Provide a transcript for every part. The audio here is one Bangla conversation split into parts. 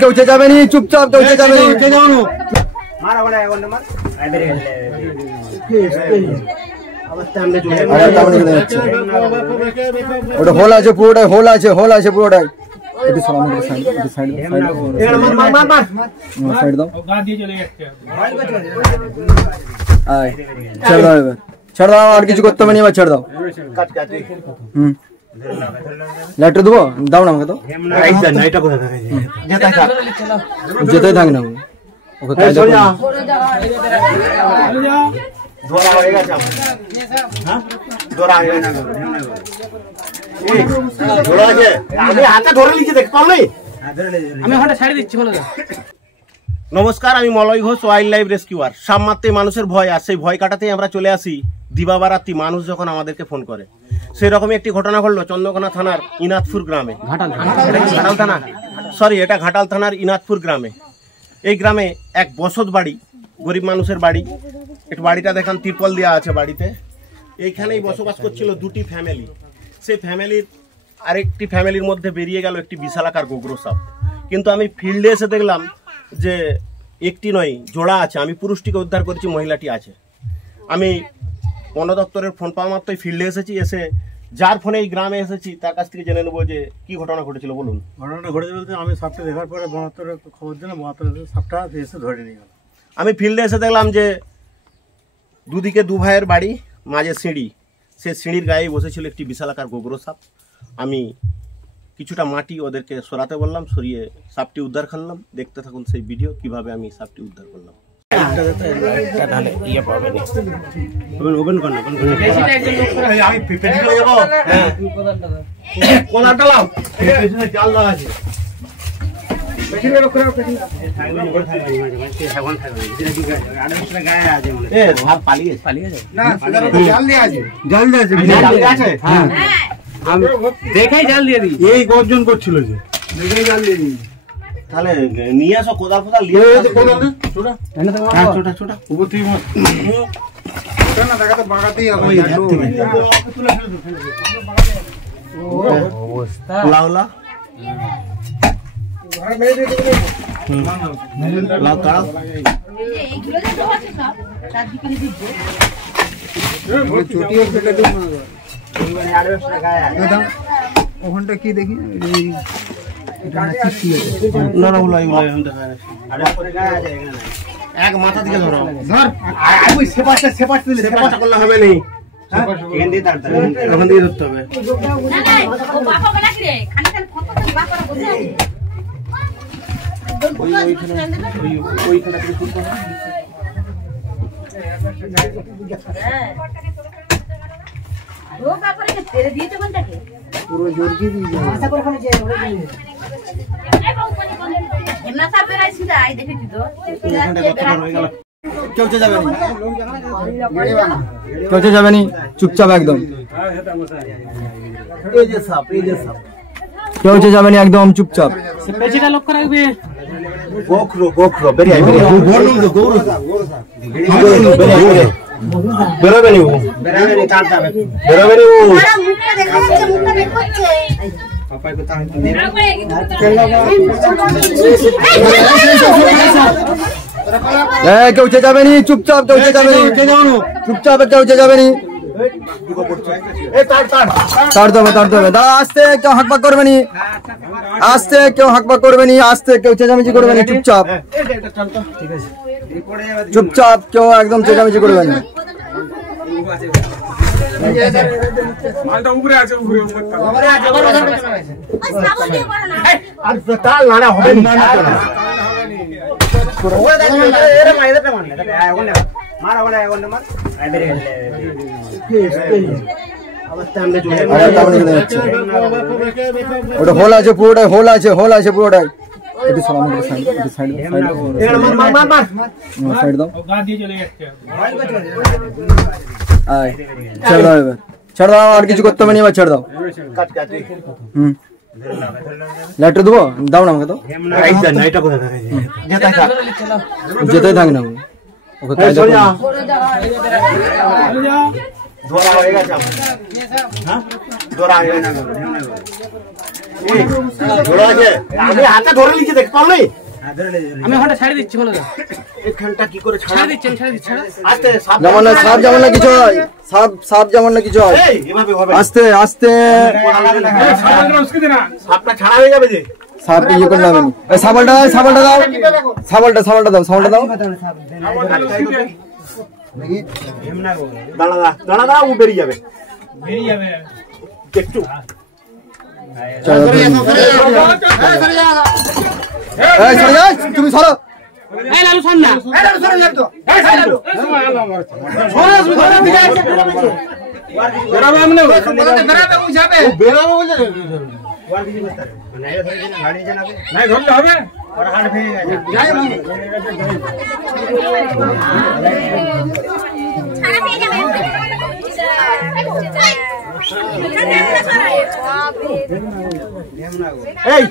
কেউ চেঁচাবে নি, চুপচাপ, কেউ চেঁচাবে নি। ওটা হোল আছে পুরোটাই, হোল আছে, হোল আছে পুরোটাই। একটু সাইড দাও। ছেড়ে দাও এবার, ছেড়ে দাও, আর কিছু করতে হবে না, এবার ছেড়ে দাও। লাইটটা দেবো, দাও না আমাকে তো। যেতেই থাক না ওকে, নমস্কার, আমি Malay Ghosh, wild life rescuer. সাপ মারতে মানুষের ভয়, আর সেই ভয় কাটাতেই আমরা চলে আসি দিবা বা রাত্রি মানুষ যখন আমাদেরকে ফোন করে। সেই রকমই একটি ঘটনা ঘটলো চন্দ্রকোনা থানার ইনাথপুর গ্রামে। ঘাটাল থানা, সরি, এটা ঘাটাল থানার ইনাথপুর গ্রামে। এই গ্রামে এক বসত বাড়ি, গরিব মানুষের বাড়ি। একটু বাড়িটা দেখান, তিরপল দেওয়া আছে বাড়িতে। এইখানেই বসবাস করছিল দুটি ফ্যামিলি। সেই ফ্যামিলির আরেকটি ফ্যামিলির মধ্যে বেরিয়ে গেল একটি বিশালাকার গোগ্র সাপ। কিন্তু আমি ফিল্ডে এসে দেখলাম যে একটি নয়, জোড়া আছে। আমি পুরুষটিকে উদ্ধার করেছি, মহিলাটি আছে। আমি বন দপ্তরের ফোন পাওয়া মাত্রই ফিল্ডে এসেছি। এসে যার ফোনে এই গ্রামে এসেছি তার কাছ থেকে জেনে নেবো যে কি ঘটনা ঘটেছিল। বলুন। ঘটনাটা ঘটেছে বলতে, আমি সাপটা দেখার পরে বন দপ্তরে খবর দিলাম, বন দপ্তরে সাপটা এসে ধরে নিয়ে গেল। আমি ফিল্ডে এসে দেখলাম যে দুদিকে দু ভাইয়ের বাড়ি, মাঝে সিঁড়ি। সে সিঁড়ির গায়ে বসেছিল একটি বিশালাকার গোগ্র সাপ। আমি কিছুটা মাটি ওদেরকে সরাতে বললাম, সরিয়ে সাপটি উদ্ধার করলাম। দেখতে থাকুন সেই ভিডিও, কিভাবে আমি সাপটি উদ্ধার করলাম। দেখাই জাল দিয়ে দিই, এই গর্জন করছিল যে দেখাই জাল দিয়ে দিই। তাহলে নিয়ে আসো কোদাল ফোদাল নিয়ে ছোটা উপর থেকে না দেখাতে বাগাতেই হবে। লাউলা লাউ কাড়াও। ওখানটা কি দেখি, এক মাথা থেকে ধরো, করলে হবে নেই, ওখান দিয়ে ধরতে হবে। পুরো জোর কি কেউ যাবে নি, চুপচাপ একদম। কেউ যাবে নি, একদম চুপচাপ। লক্ষ্য রাখবে। কেউ চেঁচাবে নি, চুপচাপ, কেউ চেঁচাবে নি, চুপচাপ, কেউ চেঁচাবে নি। তাড়তে হবে, তাড়তে হবে। দাঁড়া, আস্তে, কেউ হাঁকপাক করবে নি, আস্তে, কেউ হাঁকপাক করবে নি, আস্তে, কেউ চেঁচামেচি করবে নি, চুপচাপ, চুপচাপ, কেউ একদম চেঁচামেচি করবে নি। ওটা হোল আছে পুরোটাই, হোল আছে, হোল আছে পুরোটাই। একটু সাইড দাও। ছেড়ে দাও এবার, ছেড়ে দাও, আর কিছু করতে হবে না, এবার ছেড়ে দাও। লাইটটা দেবো, দাও না আমাকে তো। যেতেই থাক না ওকে, ধরা হয়ে গেছে আমার। হ্যাঁ ধরা হয়ে গেছে এই, ধরা আছে আমি হাতে ধরে নিচ্ছি দেখতে পাও নি আমি হঠাৎ ছাড়ি দিচ্ছি বলে দাও এখানটা কি করে ছাড়া ছাড়ি দিচ্ছেন ছাড়ি দিচ্ছি আস্তে সাপ যেমন না সাপ যেমন না কিছু হয়, সাপ যেমন না কিছু হয়, এই এভাবে হবে আস্তে আস্তে সাপটা ছাড়া হয়ে যাবে যে সাপ ইয়ে করে নেবেন। এই সাবালটা দাও, সাবালটা দাও, সাবালটা দাও, সাবালটা দাও। দাঁড়া দাঁড়া ও বেরিয়ে যাবে একটু চলো, এই সরে যাও, তুমি সরো। এই লালু শোন না এই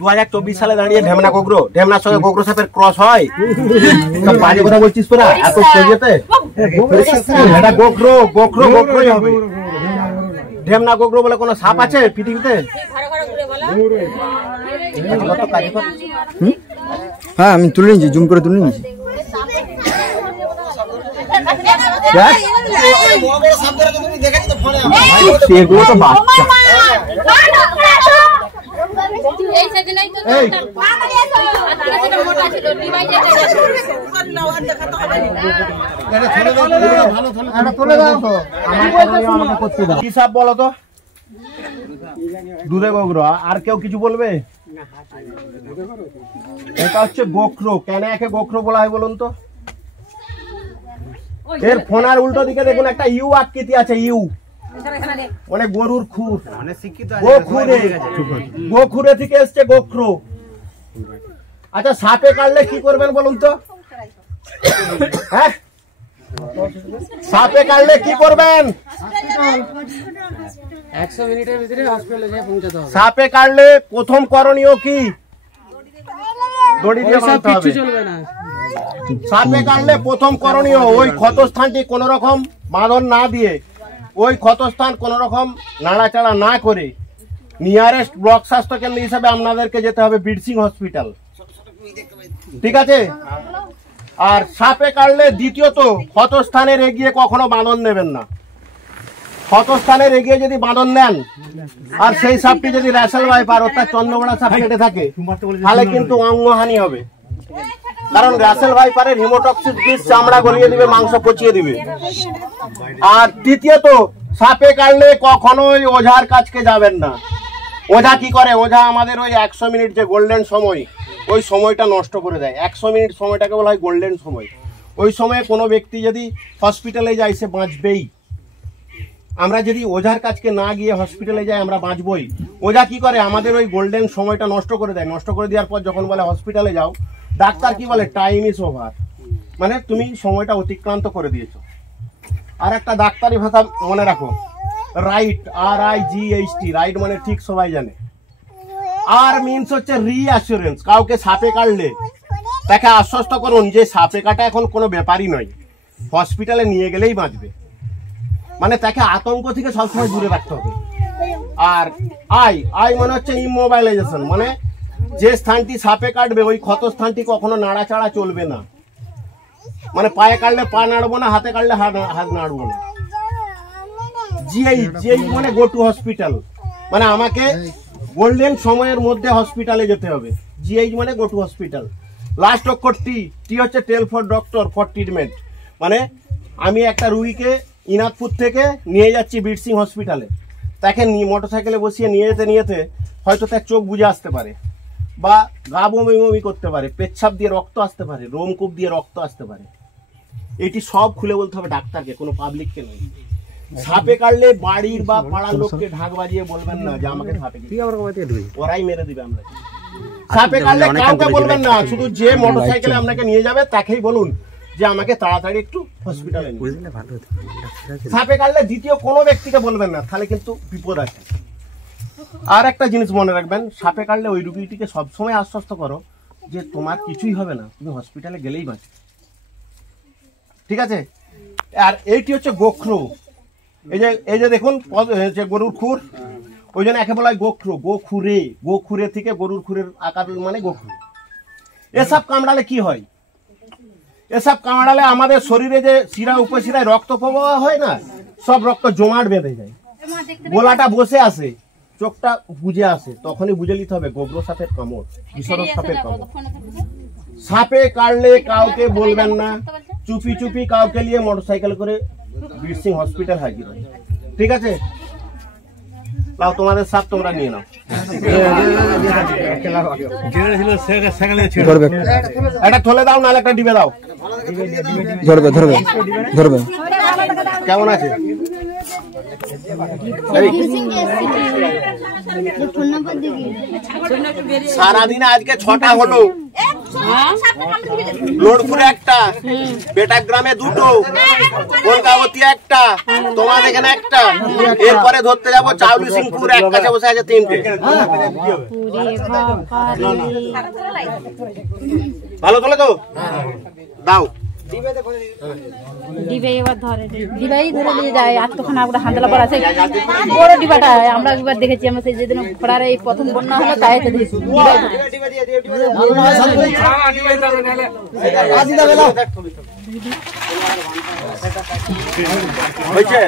2024 সালে দাঁড়িয়ে ঢেমনা গোগ্রো, ঢেমনার সঙ্গে গোগ্রো সাপের ক্রস হয় তো বাজে কথা বলছিস তোরা এত সোজেতে এটা গোগ্রো গোগ্রো গোগ্রোই হবে ঢেমনা গোগ্রো বলে কোনো সাপ আছে পৃথিবীতে হ্যাঁ আমি তুলে নিয়েছি, জুম করে তুলে নিয়েছি। সেগুলো তো বাচ্চা কি সাপ বলো তো দুধে গোগ্রো আর কেউ কিছু বলবে এটা হচ্ছে গোখরো কেন একে গোখরো বলা হয় বলুন তো এর ফোনার উল্টো দিকে দেখুন একটা ইউ আকৃতি আছে ইউ মানে গরুর খুর গোখুরে থেকে এসছে গোখরো আচ্ছা সাপে কাটলে কি করবেন বলুন তো হ্যাঁ সাপে কাটলে কি করবেন 100 মিনিটের ভিতরে হসপিটালে যেয়ে পৌঁছাতে হবে সাপে কাটলে প্রথম করণীয় কি দড়ি দিয়ে সব বাঁধতে কিছু হবে চলবে না সাপে কাটলে প্রথম করণীয় ওই ক্ষতস্থানটি কোন রকম বাঁধন না দিয়ে ওই ক্ষতস্থান কোন রকম নাড়াচাড়া না করে নিয়ারেস্ট ব্লক স্বাস্থ্য কেন্দ্র হিসাবে আপনাদেরকে যেতে হবে বিরসিং হসপিটাল ঠিক আছে আর সাপে কাটলে দ্বিতীয়ত ক্ষতস্থানের এগিয়ে কখনো বাঁধন দেবেন না ক্ষতস্থানের এগিয়ে যদি বাঁধন নেন আর সেই সাপটি যদি র্যাসেল ভাইপার অর্থাৎ চন্দ্রগোড়া সাপ কেটে থাকে তাহলে কিন্তু অঙ্গহানি হবে কারণ র্যাসেল ভাইপারের হিমোটক্সিক বিষ চামড়া গলিয়ে দিবে মাংস পচিয়ে দিবে আর তৃতীয়ত সাপে কাটলে কখনোই ওঝার কাছকে যাবেন না ওঝা কি করে ওঝা আমাদের ওই 100 মিনিট যে গোল্ডেন সময় ওই সময়টা নষ্ট করে দেয় 100 মিনিট সময়টাকে বলা হয় গোল্ডেন সময় ওই সময়ে কোনো ব্যক্তি যদি হসপিটালে যায় সে বাঁচবেই আমরা যদি ওঝার কাছকে না গিয়ে হসপিটালে যাই আমরা বাঁচবই ওঝা কি করে আমাদের ওই গোল্ডেন সময়টা নষ্ট করে দেয় নষ্ট করে দেওয়ার পর যখন বলে হসপিটালে যাও ডাক্তার কি বলে টাইম ইজ ওভার মানে তুমি সময়টা অতিক্রান্ত করে দিয়েছো আর একটা ডাক্তারি ভাষা মনে রাখো রাইট RIGHT রাইট মানে ঠিক সবাই জানে আর মিনস হচ্ছে রিঅ্যাসুরেন্স কাউকে সাপে কাটলে তাকে আশ্বস্ত করুন যে সাপে কাটা এখন কোনো ব্যাপারই নয় হসপিটালে নিয়ে গেলেই বাঁচবে মানে তাকে আতঙ্ক থেকে সবসময় দূরে রাখতে হবে আর আই মানে হচ্ছে ইমোবাইলাইজেশন মানে যে স্থানটি সাপে কাটবে ওই ক্ষত স্থানটি কখনো নাড়াচাড়া চলবে না মানে পায়ে কাটলে পা নাড়বো না হাতে কাটলে হাত নাড়বো না জিএইচ মানে গো টু হসপিটাল মানে আমাকে গোল্ডেন সময়ের মধ্যে হসপিটালে যেতে হবে জিএইচ মানে গো টু হসপিটাল লাস্ট অক্ষর টি হচ্ছে টেল ফর ডক্টর ফর ট্রিটমেন্ট মানে আমি একটা রুগীকে ইনাদপুর থেকে নিয়ে যাচ্ছি বিরসিং হসপিটালে তাকে মোটরসাইকেলে বসিয়ে নিয়ে যেতে হয়তো তার চোখ বুঝে আসতে পারে বা গা বমি করতে পারে পেচ্ছাপ দিয়ে রক্ত আসতে পারে রোমকূপ দিয়ে রক্ত আসতে পারে এটি সব খুলে বলতে হবে ডাক্তারকে কোনো পাবলিককে নয় সাপে কাটলে বাড়ির বা পাড়ার লোককে ঢাক বাজিয়ে বলবেন না যে আমাকে সাপে ওরাই মেরে দিবে আমরা সাপে কাটলে কাউকে বলবেন না শুধু যে মোটরসাইকেলে আপনাকে নিয়ে যাবে তাকেই বলুন যে আমাকে তাড়াতাড়ি একটু হসপিটালে নিয়ে সাপে কাটলে দ্বিতীয় কোনো ব্যক্তিকে বলবেন না তাহলে কিন্তু বিপদ আছে আর একটা জিনিস মনে রাখবেন সাপে কাটলে ওই রুগীটিকে সবসময় আশ্বস্ত করো যে তোমার কিছুই হবে না তুমি হসপিটালে গেলেই বাঁচবে ঠিক আছে আর এইটি হচ্ছে গোখরো। এই যে দেখুন যে গরুর খুর, ওই জন্য একে বলা হয় গোখরো, গোখুরে। গোখুরে থেকে গরুর খুরের আকার মানে গোখরো। এসব কামড়ালে কি হয়? এসব কামড়ালে আমাদের শরীরে যে শিরা উপশিরায় রক্ত প্রবাহ হয় না, সব রক্ত জমাট বেঁধে যায়, গোলাটা বসে আসে, চোখটা বুঝে আসে, তখনই বুঝে নিতে হবে গোবর সাপের কামড়, বিষধর সাপের কামড়। সাপে কাটলে কাউকে বলবেন না, চুপি চুপি কাউকে নিয়ে মোটরসাইকেল করে বীরসিং হসপিটাল হাজির হয়, ঠিক আছে? লাও তোমাদের সাপ তোমরা নিয়ে নাও। ধরবে একটা থলে দাও, নাহলে একটা ডিবে দাও। ধরবে ধরবে ধরবে। কেমন আছে? সারাদিনে আজকে 6টা হলো, লোডপুরে একটা, বেটাগ্রামে 2টো, কলকাতা একটা, তোমার এখানে একটা, এরপরে ধরতে যাবো চাউলি সিংপুর, এক কাছে বসে আছে 3টে। ভালো তোলে তো দাও। ডিবে এবার ধরে ডিবাই ধরে নিয়ে যায়, আটখানা আমরা হান্দলা পড়া আছে বড় ডিবাটা আমরা একবার দেখেছি, আমরা সেই যেদিন খরার এই প্রথম বন্যা হলো তাই তো দেখেছি হয়েছে।